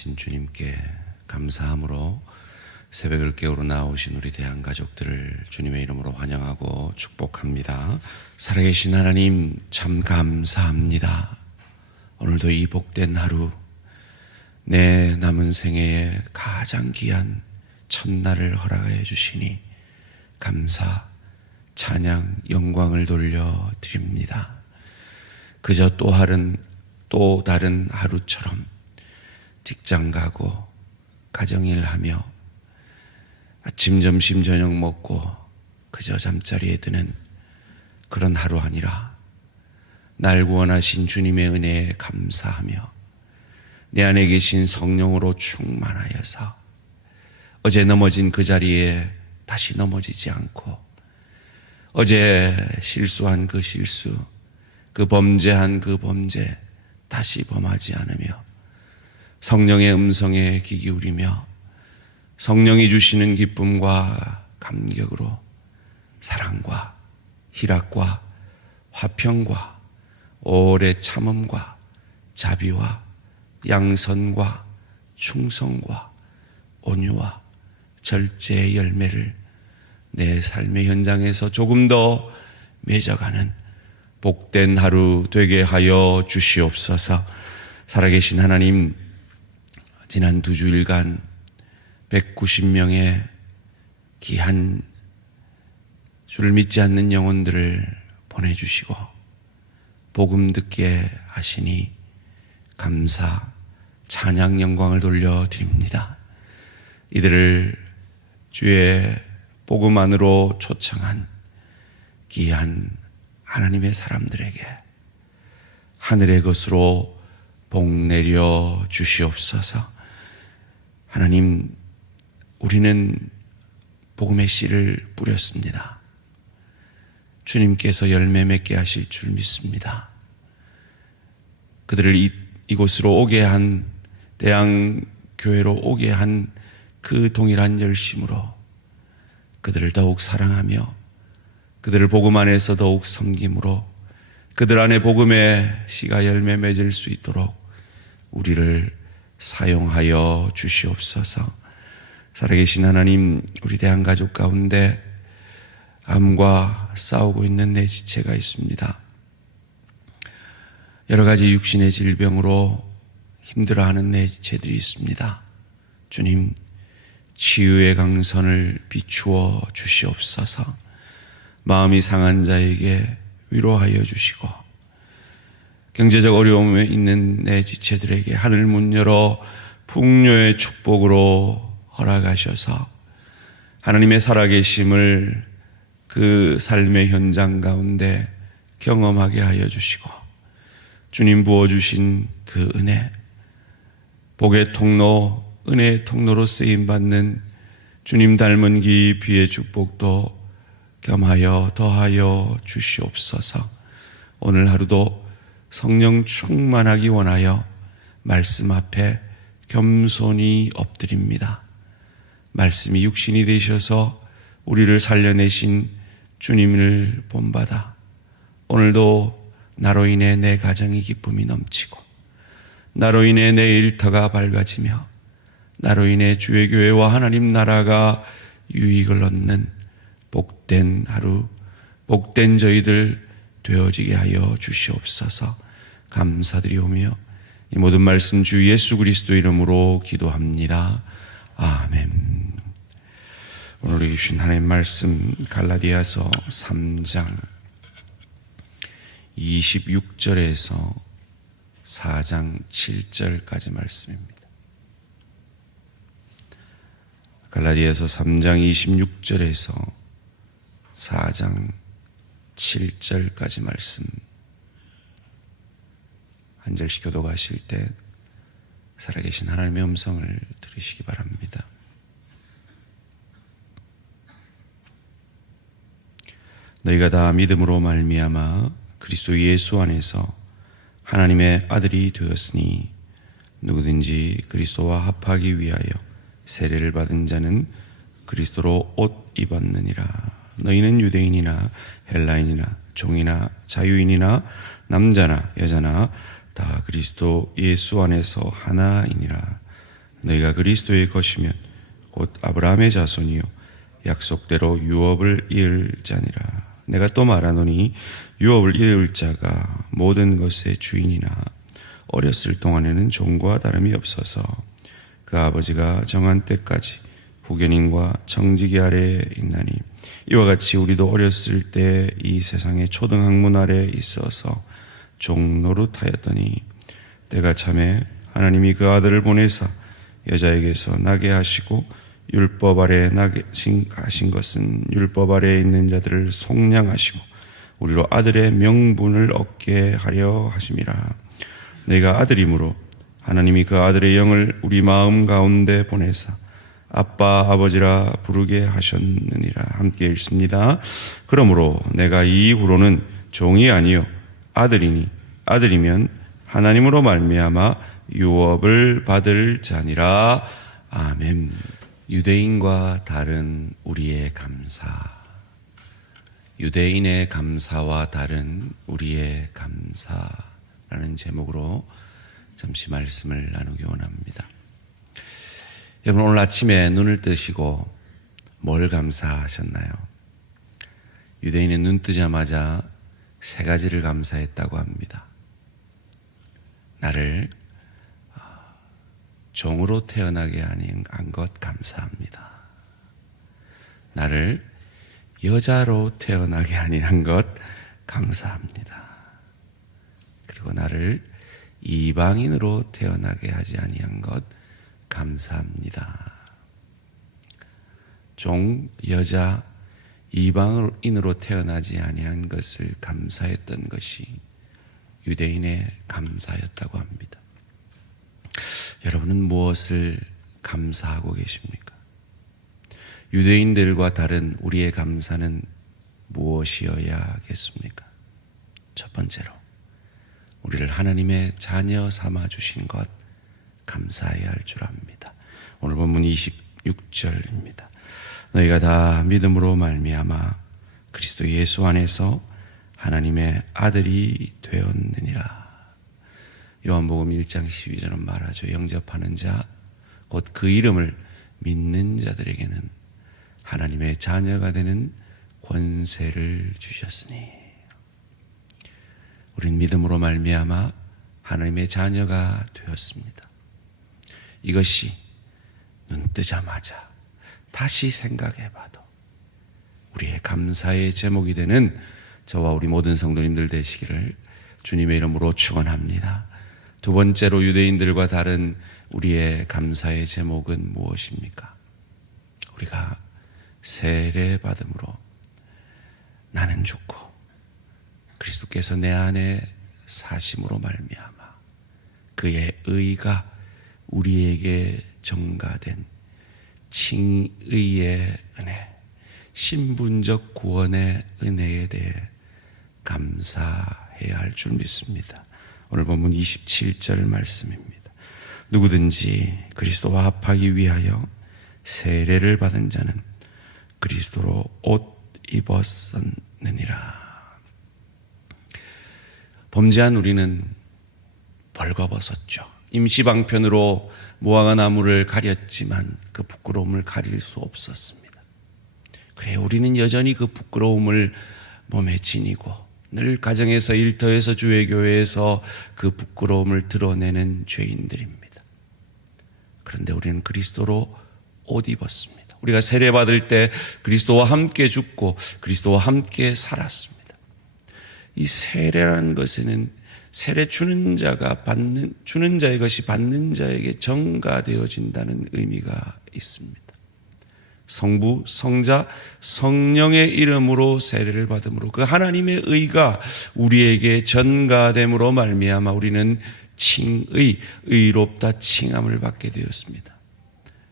살아계신 주님께 감사함으로 새벽을 깨우러 나오신 우리 대한가족들을 주님의 이름으로 환영하고 축복합니다. 살아계신 하나님 참 감사합니다. 오늘도 이 복된 하루, 내 남은 생애의 가장 귀한 첫날을 허락하여 주시니 감사, 찬양, 영광을 돌려드립니다. 그저 또 다른 하루처럼 직장 가고 가정일 하며 아침, 점심, 저녁 먹고 그저 잠자리에 드는 그런 하루 아니라 날 구원하신 주님의 은혜에 감사하며 내 안에 계신 성령으로 충만하여서 어제 넘어진 그 자리에 다시 넘어지지 않고 어제 실수한 그 실수, 그 범죄한 그 범죄 다시 범하지 않으며 성령의 음성에 귀 기울이며 성령이 주시는 기쁨과 감격으로 사랑과 희락과 화평과 오래 참음과 자비와 양선과 충성과 온유와 절제의 열매를 내 삶의 현장에서 조금 더 맺어가는 복된 하루 되게 하여 주시옵소서. 살아계신 하나님, 지난 2주일간 190명의 귀한 주를 믿지 않는 영혼들을 보내주시고 복음 듣게 하시니 감사, 찬양, 영광을 돌려드립니다. 이들을 주의 복음 안으로 초청한 귀한 하나님의 사람들에게 하늘의 것으로 복 내려 주시옵소서. 하나님, 우리는 복음의 씨를 뿌렸습니다. 주님께서 열매 맺게 하실 줄 믿습니다. 그들을 이곳으로 오게 한, 대한교회로 오게 한 그 동일한 열심으로 그들을 더욱 사랑하며 그들을 복음 안에서 더욱 섬김으로 그들 안에 복음의 씨가 열매 맺을 수 있도록 우리를 사용하여 주시옵소서. 살아계신 하나님, 우리 대한가족 가운데 암과 싸우고 있는 내 지체가 있습니다. 여러 가지 육신의 질병으로 힘들어하는 내 지체들이 있습니다. 주님, 치유의 강선을 비추어 주시옵소서. 마음이 상한 자에게 위로하여 주시고 경제적 어려움에 있는 내 지체들에게 하늘 문 열어 풍요의 축복으로 허락하셔서 하나님의 살아계심을 그 삶의 현장 가운데 경험하게 하여 주시고 주님 부어주신 그 은혜, 복의 통로, 은혜의 통로로 쓰임받는 주님 닮은 깊이의 축복도 겸하여 더하여 주시옵소서. 오늘 하루도 성령 충만하기 원하여 말씀 앞에 겸손히 엎드립니다. 말씀이 육신이 되셔서 우리를 살려내신 주님을 본받아 오늘도 나로 인해 내 가정이 기쁨이 넘치고 나로 인해 내 일터가 밝아지며 나로 인해 주의 교회와 하나님 나라가 유익을 얻는 복된 하루, 복된 저희들 되어지게 하여 주시옵소서. 감사드리오며 이 모든 말씀 주 예수 그리스도 이름으로 기도합니다. 아멘. 오늘 주신 하나님 말씀 갈라디아서 3장 26절에서 4장 7절까지 말씀입니다. 갈라디아서 3장 26절에서 4장 7절까지 말씀, 한 절씩 교독하실 때 살아계신 하나님의 음성을 들으시기 바랍니다. 너희가 다 믿음으로 말미암아 그리스도 예수 안에서 하나님의 아들이 되었으니 누구든지 그리스도와 합하기 위하여 세례를 받은 자는 그리스도로 옷 입었느니라. 너희는 유대인이나 헬라인이나 종이나 자유인이나 남자나 여자나 다 그리스도 예수 안에서 하나이니라. 너희가 그리스도의 것이면 곧 아브라함의 자손이요 약속대로 유업을 이을 자니라. 내가 또 말하노니 유업을 이을 자가 모든 것의 주인이나 어렸을 동안에는 종과 다름이 없어서 그 아버지가 정한 때까지 후견인과 청지기 아래에 있나니, 이와 같이 우리도 어렸을 때 이 세상의 초등학문 아래에 있어서 종노릇하였더니 때가 참에 하나님이 그 아들을 보내사 여자에게서 나게 하시고 율법 아래에 나게 하신 것은 율법 아래에 있는 자들을 속량하시고 우리로 아들의 명분을 얻게 하려 하심이라. 내가 아들이므로 하나님이 그 아들의 영을 우리 마음 가운데 보내사 아빠 아버지라 부르게 하셨느니라. 함께 읽습니다. 그러므로 내가 이후로는 종이 아니요 아들이니 아들이면 하나님으로 말미암아 유업을 받을 자니라. 아멘. 유대인과 다른 우리의 감사. 유대인의 감사와 다른 우리의 감사라는 제목으로 잠시 말씀을 나누기 원합니다. 여러분, 오늘 아침에 눈을 뜨시고 뭘 감사하셨나요? 유대인은 눈 뜨자마자 세 가지를 감사했다고 합니다. 나를 종으로 태어나게 한 것 감사합니다. 나를 여자로 태어나게 한 것 감사합니다. 그리고 나를 이방인으로 태어나게 하지 아니한 것 감사합니다. 종, 여자, 이방인으로 태어나지 아니한 것을 감사했던 것이 유대인의 감사였다고 합니다. 여러분은 무엇을 감사하고 계십니까? 유대인들과 다른 우리의 감사는 무엇이어야겠습니까? 첫 번째로 우리를 하나님의 자녀 삼아 주신 것 감사해야 할 줄 압니다. 오늘 본문 26절입니다. 너희가 다 믿음으로 말미암아 그리스도 예수 안에서 하나님의 아들이 되었느니라. 요한복음 1장 12절은 말하죠. 영접하는 자, 곧 그 이름을 믿는 자들에게는 하나님의 자녀가 되는 권세를 주셨으니. 우린 믿음으로 말미암아 하나님의 자녀가 되었습니다. 이것이 눈 뜨자마자 다시 생각해봐도 우리의 감사의 제목이 되는 저와 우리 모든 성도님들 되시기를 주님의 이름으로 축원합니다. 두 번째로 유대인들과 다른 우리의 감사의 제목은 무엇입니까? 우리가 세례 받음으로 나는 죽고 그리스도께서 내 안에 사심으로 말미암아 그의 의가 우리에게 전가된 칭의의 은혜, 신분적 구원의 은혜에 대해 감사해야 할 줄 믿습니다. 오늘 본문 27절 말씀입니다. 누구든지 그리스도와 합하기 위하여 세례를 받은 자는 그리스도로 옷 입었느니라. 범죄한 우리는 벌거벗었죠. 임시방편으로 무화과 나무를 가렸지만 그 부끄러움을 가릴 수 없었습니다. 그래, 우리는 여전히 그 부끄러움을 몸에 지니고 늘 가정에서, 일터에서, 주의교회에서 그 부끄러움을 드러내는 죄인들입니다. 그런데 우리는 그리스도로 옷 입었습니다. 우리가 세례받을 때 그리스도와 함께 죽고 그리스도와 함께 살았습니다. 이 세례라는 것에는 세례 주는 자의 것이 받는 자에게 전가되어진다는 의미가 있습니다. 성부, 성자, 성령의 이름으로 세례를 받음으로 그 하나님의 의가 우리에게 전가됨으로 말미암아 우리는 칭의, 의롭다 칭함을 받게 되었습니다.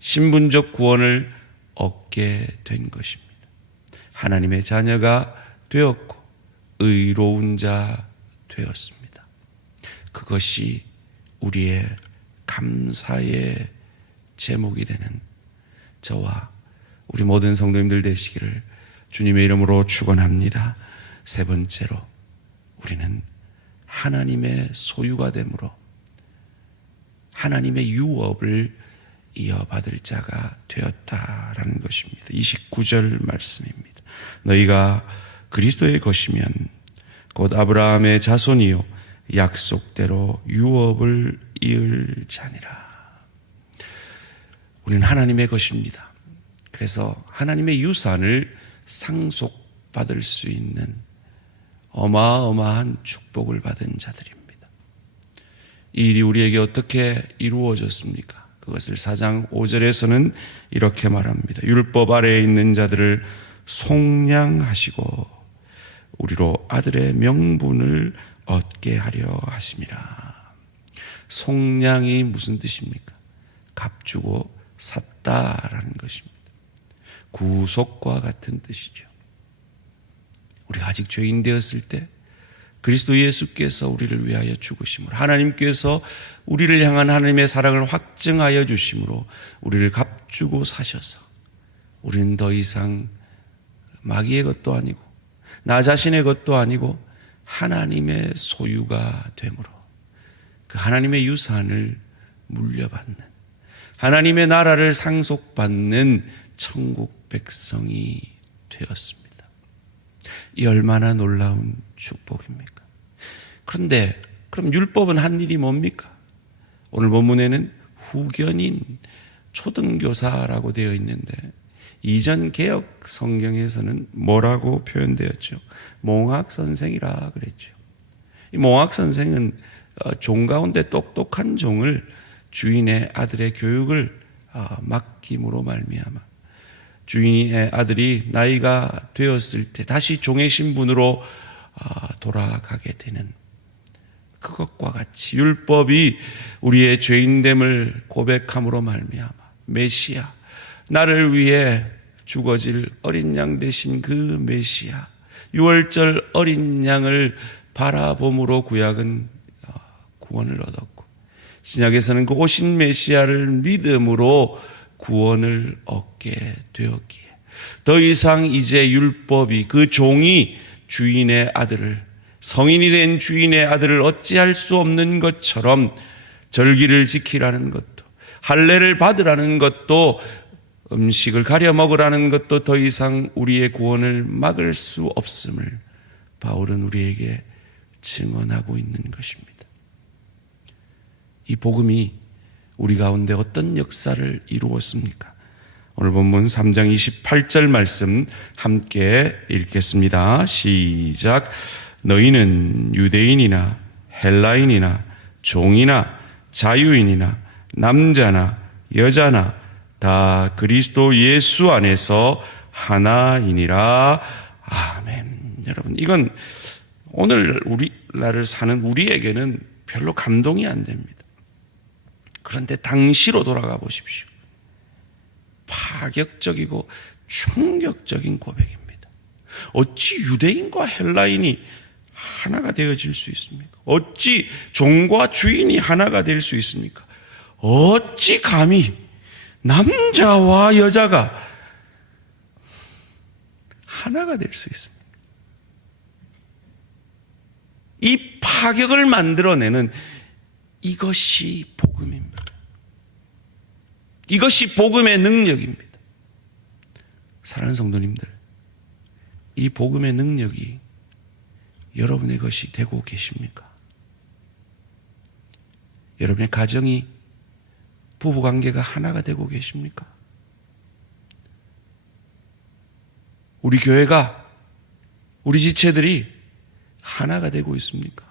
신분적 구원을 얻게 된 것입니다. 하나님의 자녀가 되었고 의로운 자 되었습니다. 그것이 우리의 감사의 제목이 되는 저와 우리 모든 성도님들 되시기를 주님의 이름으로 축원합니다. 세 번째로 우리는 하나님의 소유가 되므로 하나님의 유업을 이어받을 자가 되었다라는 것입니다. 29절 말씀입니다. 너희가 그리스도의 것이면 곧 아브라함의 자손이요 약속대로 유업을 이을 자니라. 우리는 하나님의 것입니다. 그래서 하나님의 유산을 상속받을 수 있는 어마어마한 축복을 받은 자들입니다. 이 일이 우리에게 어떻게 이루어졌습니까? 그것을 4장 5절에서는 이렇게 말합니다. 율법 아래에 있는 자들을 속량하시고 우리로 아들의 명분을 얻게 하려 하심이라. 속량이 무슨 뜻입니까? 값주고 샀다라는 것입니다. 구속과 같은 뜻이죠. 우리가 아직 죄인 되었을 때 그리스도 예수께서 우리를 위하여 죽으심으로, 하나님께서 우리를 향한 하나님의 사랑을 확증하여 주심으로 우리를 값주고 사셔서 우리는 더 이상 마귀의 것도 아니고 나 자신의 것도 아니고 하나님의 소유가 되므로 그 하나님의 유산을 물려받는, 하나님의 나라를 상속받는 천국 백성이 되었습니다. 이 얼마나 놀라운 축복입니까? 그런데 그럼 율법은 한 일이 뭡니까? 오늘 본문에는 후견인 초등교사라고 되어 있는데 이전 개역 성경에서는 뭐라고 표현되었죠? 몽학선생이라 그랬죠. 이 몽학선생은 종 가운데 똑똑한 종을 주인의 아들의 교육을 맡김으로 말미암아 주인의 아들이 나이가 되었을 때 다시 종의 신분으로 돌아가게 되는 그것과 같이 율법이 우리의 죄인됨을 고백함으로 말미암아 메시아, 나를 위해 죽어질 어린 양 되신 그 메시아, 유월절 어린 양을 바라봄으로 구약은 구원을 얻었고 신약에서는 그 오신 메시아를 믿음으로 구원을 얻게 되었기에 더 이상 이제 율법이 그 종이 주인의 아들을, 성인이 된 주인의 아들을 어찌할 수 없는 것처럼 절기를 지키라는 것도, 할례를 받으라는 것도, 음식을 가려 먹으라는 것도 더 이상 우리의 구원을 막을 수 없음을 바울은 우리에게 증언하고 있는 것입니다. 이 복음이 우리 가운데 어떤 역사를 이루었습니까? 오늘 본문 3장 28절 말씀 함께 읽겠습니다. 시작. 너희는 유대인이나 헬라인이나 종이나 자유인이나 남자나 여자나 다 그리스도 예수 안에서 하나이니라. 아멘. 여러분, 이건 오늘 우리나라를 사는 우리에게는 별로 감동이 안 됩니다. 그런데 당시로 돌아가 보십시오. 파격적이고 충격적인 고백입니다. 어찌 유대인과 헬라인이 하나가 되어질 수 있습니까? 어찌 종과 주인이 하나가 될 수 있습니까? 어찌 감히 남자와 여자가 하나가 될 수 있습니까? 이 파격을 만들어내는 이것이 복음입니다. 이것이 복음의 능력입니다. 사랑하는 성도님들, 이 복음의 능력이 여러분의 것이 되고 계십니까? 여러분의 가정이, 부부관계가 하나가 되고 계십니까? 우리 교회가, 우리 지체들이 하나가 되고 있습니까?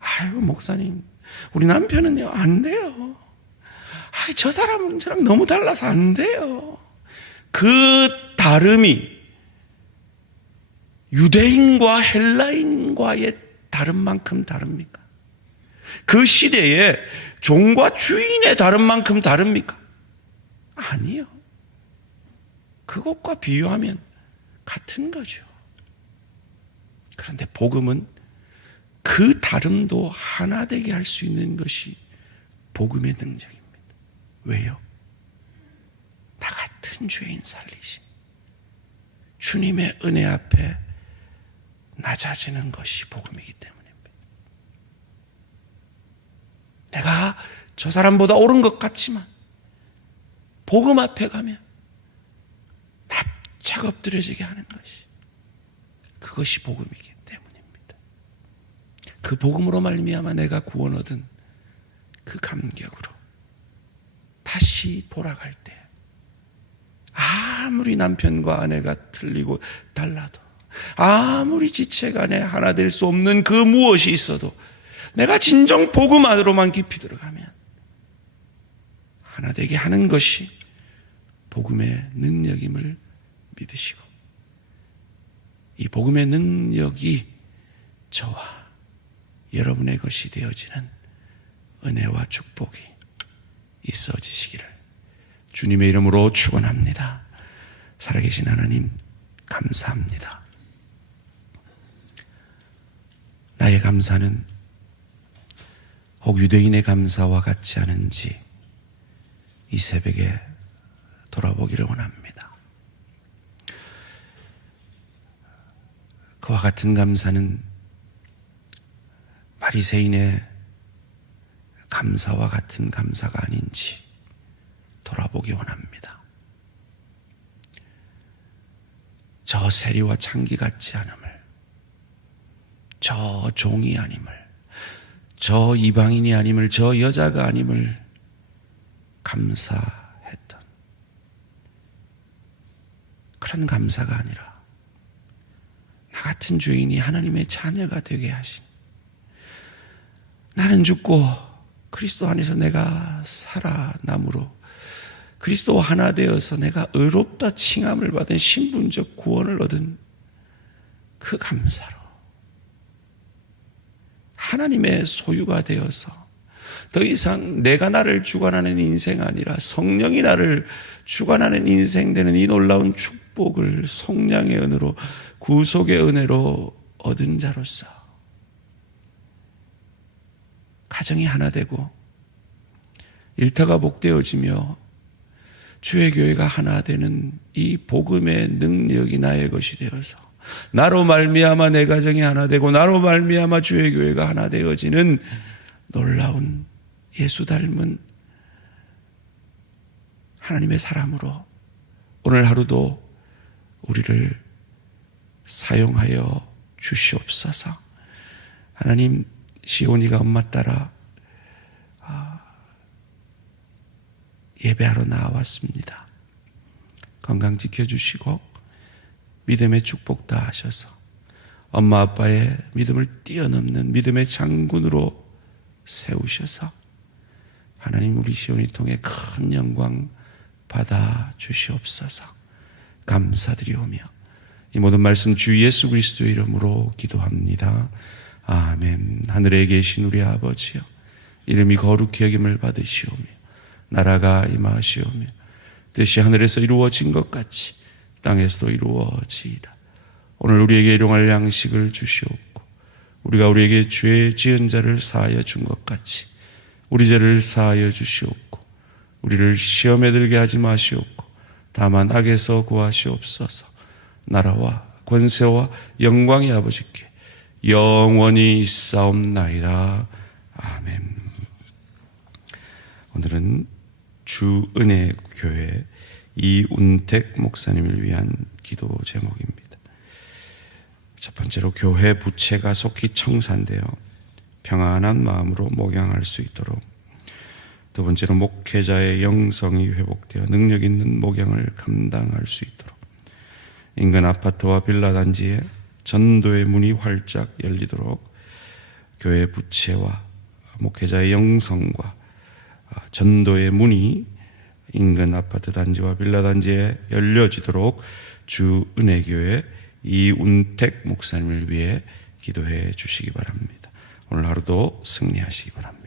아이고 목사님, 우리 남편은요 안 돼요. 아이, 저 사람은 저랑 너무 달라서 안 돼요. 그 다름이 유대인과 헬라인과의 다름만큼 다릅니까? 그 시대에 종과 주인의 다름만큼 다릅니까? 아니요. 그것과 비유하면 같은 거죠. 그런데 복음은 그 다름도 하나 되게 할 수 있는 것이 복음의 능력입니다. 왜요? 나 같은 죄인 살리신 주님의 은혜 앞에 낮아지는 것이 복음이기 때문입니다. 내가 저 사람보다 옳은 것 같지만 복음 앞에 가면 납작 엎드려지게 하는 것이, 그것이 복음이기 때문입니다. 그 복음으로 말미암아 내가 구원 얻은 그 감격으로 다시 돌아갈 때, 아무리 남편과 아내가 틀리고 달라도, 아무리 지체간에 하나 될 수 없는 그 무엇이 있어도 내가 진정 복음 안으로만 깊이 들어가면 하나 되게 하는 것이 복음의 능력임을 믿으시고, 이 복음의 능력이 저와 여러분의 것이 되어지는 은혜와 축복이 있어지시기를 주님의 이름으로 축원합니다. 살아계신 하나님, 감사합니다. 나의 감사는 혹 유대인의 감사와 같지 않은지 이 새벽에 돌아보기를 원합니다. 그와 같은 감사는 바리새인의 감사와 같은 감사가 아닌지 돌아보기 원합니다. 저 세리와 창기 같지 않음을, 저 종이 아님을, 저 이방인이 아님을, 저 여자가 아님을 감사했던 그런 감사가 아니라 나 같은 죄인이 하나님의 자녀가 되게 하신, 나는 죽고 그리스도 안에서 내가 살아남으로 그리스도와 하나 되어서 내가 의롭다 칭함을 받은 신분적 구원을 얻은 그 감사로 하나님의 소유가 되어서 더 이상 내가 나를 주관하는 인생 아니라 성령이 나를 주관하는 인생 되는 이 놀라운 축복을 속량의 은혜로, 구속의 은혜로 얻은 자로서 가정이 하나 되고 일터가 복되어지며 주의 교회가 하나 되는 이 복음의 능력이 나의 것이 되어서 나로 말미암아 내 가정이 하나 되고 나로 말미암아 주의 교회가 하나 되어지는 놀라운 예수 닮은 하나님의 사람으로 오늘 하루도 우리를 사용하여 주시옵소서. 하나님, 시온이가 엄마 따라 예배하러 나왔습니다. 건강 지켜주시고 믿음의 축복 다 하셔서 엄마 아빠의 믿음을 뛰어넘는 믿음의 장군으로 세우셔서 하나님, 우리 시온이 통해 큰 영광 받아 주시옵소서. 감사드리오며 이 모든 말씀 주 예수 그리스도의 이름으로 기도합니다. 아멘. 하늘에 계신 우리 아버지여, 이름이 거룩히 여김을 받으시오며 나라가 임하시오며 뜻이 하늘에서 이루어진 것 같이 땅에서도 이루어지이다. 오늘 우리에게 일용할 양식을 주시옵고 우리가 우리에게 죄 지은 자를 사하여 준 것 같이 우리 죄를 사하여 주시옵고 우리를 시험에 들게 하지 마시옵고 다만 악에서 구하시옵소서. 나라와 권세와 영광이 아버지께 영원히 있사옵나이다. 아멘. 오늘은 주은혜교회 이운택 목사님을 위한 기도 제목입니다. 첫 번째로, 교회 부채가 속히 청산되어 평안한 마음으로 목양할 수 있도록. 두 번째로, 목회자의 영성이 회복되어 능력 있는 목양을 감당할 수 있도록. 인근 아파트와 빌라 단지에 전도의 문이 활짝 열리도록 교회 부채와 목회자의 영성과 전도의 문이 인근 아파트 단지와 빌라 단지에 열려지도록 주은혜교회 이운택 목사님을 위해 기도해 주시기 바랍니다. 오늘 하루도 승리하시기 바랍니다.